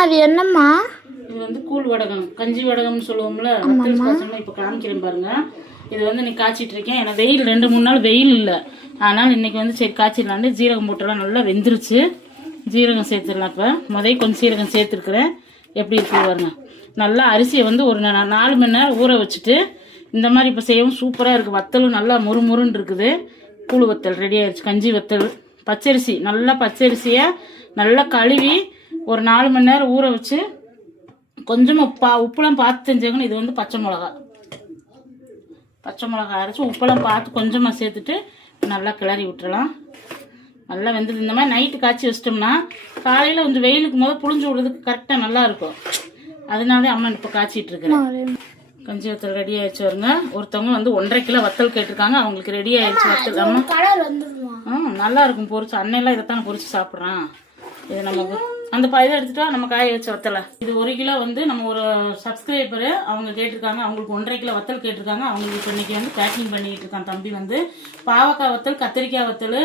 அது என்னம்மா? இது வந்து கூழ் வடகம், கஞ்சி வடகம்னு சொல்லுவோம்ல. வத்தல் காய்ச்சல் இப்போ காமிக்கிறேன் பாருங்க. இது வந்து நீ காய்ச்சிட்டு இருக்கேன். ஏன்னா வெயில் 2-3 நாள் வெயில் இல்லை, அதனால் இன்னைக்கு வந்து சரி காய்ச்சிடலான்னு ஜீரகம் போட்டுலாம் நல்லா வெந்துருச்சு. ஜீரகம் சேர்த்துடலாம். இப்போ கொஞ்சம் சீரகம் சேர்த்துருக்குறேன். எப்படி இருக்குது பாருங்க. நல்லா அரிசியை வந்து ஒரு 4 மணி நேரம் ஊற வச்சுட்டு இந்த மாதிரி இப்போ செய்யவும் சூப்பராக இருக்குது. வத்தலும் நல்லா முறுமுறுன்னு இருக்குது. கூழு வத்தல் ரெடி ஆயிடுச்சு. கஞ்சி வத்தல் பச்சரிசி, நல்லா பச்சரிசியை நல்லா கழுவி ஒரு 4 மணி நேரம் ஊற வச்சு கொஞ்சமாக உப்புலாம் பார்த்து செஞ்சாங்கன்னு. இது வந்து பச்சை மிளகா அரைச்சி உப்பெல்லாம் பார்த்து கொஞ்சமாக சேர்த்துட்டு நல்லா கிளறி விட்டுறலாம். நல்லா வெந்தது. இந்த மாதிரி நைட்டு காய்ச்சி வச்சிட்டோம்னா காலையில் கொஞ்சம் வெயிலுக்கு புழிஞ்சு விடுறதுக்கு கரெக்டாக நல்லா இருக்கும். அதனால அம்மா இப்போ காய்ச்சிட்டு இருக்கிறேன். கஞ்சி வத்தல் ரெடி ஆயிடுச்சு வருங்க. ஒருத்தவங்க வந்து 1.5 கிலோ வத்தல் கேட்டிருக்காங்க. அவங்களுக்கு ரெடி ஆயிடுச்சு வத்தல். அம்மா நல்லா இருக்கும் பொரிச்சு. அன்னையெல்லாம் இதைத்தான் பொரிச்சு சாப்பிட்றான். இது நம்ம அந்த இதை எடுத்துட்டா நம்ம காய வச்ச வத்தலை. இது 1 கிலோ வந்து நம்ம ஒரு சப்ஸ்கிரைபரு அவங்க கேட்டிருக்காங்க. அவங்களுக்கு 1.5 கிலோ வத்தல் கேட்டிருக்காங்க. அவங்களுக்கு இன்னைக்கு வந்து பேக்கிங் பண்ணிட்டு இருக்கான் தம்பி. வந்து பாவக்காய் வத்தல், கத்திரிக்காய் வத்தல்,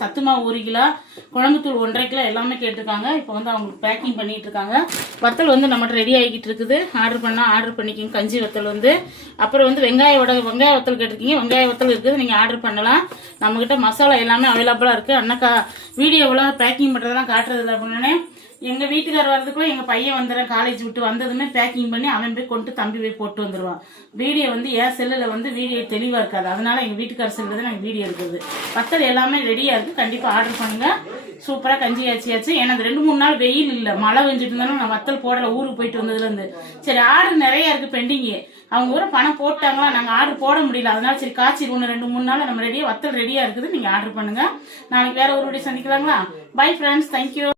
சத்து மாவு 1 கிலோ, குழம்புத்தூள் 1.5 கிலோ எல்லாமே கேட்டிருக்காங்க. இப்போ வந்து அவங்களுக்கு பேக்கிங் பண்ணிட்டு இருக்காங்க. வத்தல் வந்து நம்மகிட்ட ரெடி ஆகிட்டு இருக்குது. ஆர்டர் பண்ணிக்கிங்க கஞ்சி வத்தல் வந்து. அப்புறம் வந்து வெங்காய வத்தல் கேட்டிருக்கீங்க. வெங்காய வத்தல் இருக்குது, நீங்கள் ஆர்டர் பண்ணலாம். நம்மகிட்ட மசாலா எல்லாமே அவைலபிளாக இருக்குது. அண்ணக்கா வீடியோவில் பேக்கிங் பண்ணுறதெல்லாம் காட்டுறதில்ல அப்படின்னு எங்கள் வீட்டுக்கார் வர்றதுக்குள்ள எங்கள் பையன் வந்துடுறேன். காலேஜ் விட்டு வந்ததுமே பேக்கிங் பண்ணி அவன் போய் கொண்டு தம்பி போய் போட்டு வந்துடுவான். வீடியோ வந்து என் செல்லில் வந்து வீடியோ தெளிவாக இருக்காது. அதனால எங்கள் வீட்டுக்கார் செல்லில் தான் நாங்கள் வீடியோ இருக்குது. வத்தல் எல்லாமே ரெடியாக இருக்குது. கண்டிப்பாக ஆர்டர் பண்ணுங்கள். சூப்பராக கஞ்சி ஆச்சியாச்சு. ஏன்னா 2-3 நாள் வெயில் இல்லை, மழை வெஞ்சிட்டு இருந்தாலும் நான் வத்தல் போடலை. ஊருக்கு போயிட்டு வந்ததுலேருந்து சரி ஆர்டர் நிறைய இருக்குது பெண்டிங்கு. அவங்க ஊரை பணம் போட்டாங்களா, நாங்கள் ஆர்டர் போட முடியல. அதனால சரி காய்ச்சி 2-3 நாள் நம்ம வத்தல் ரெடியாக இருக்குது. நீங்கள் ஆர்டர் பண்ணுங்கள். நாளைக்கு வேற ஒரு வீடியோ சந்திக்கலாங்களா? Bye friends, thank you.